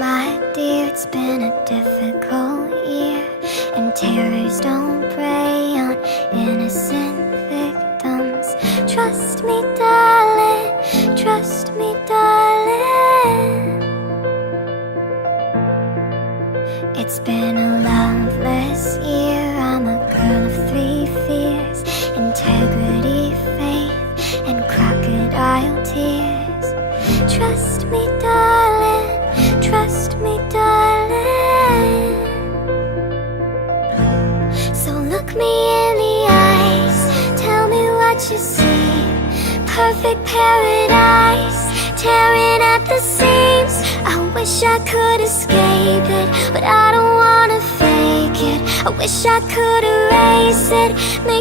my dear, it's been a difficult year, and terrors don't prey on innocent victims. Trust me, darling, trust me, darling. It's been a loveless year. I'm a girl of three fears: integrity, faith, and crocodile tears. Trust me, darling, trust me, darling. So look me in the eyes, tell me what you see. Perfect paradise, tearing at the seams. I wish I could escape it, but I don't wanna fake it. I wish I could erase it, make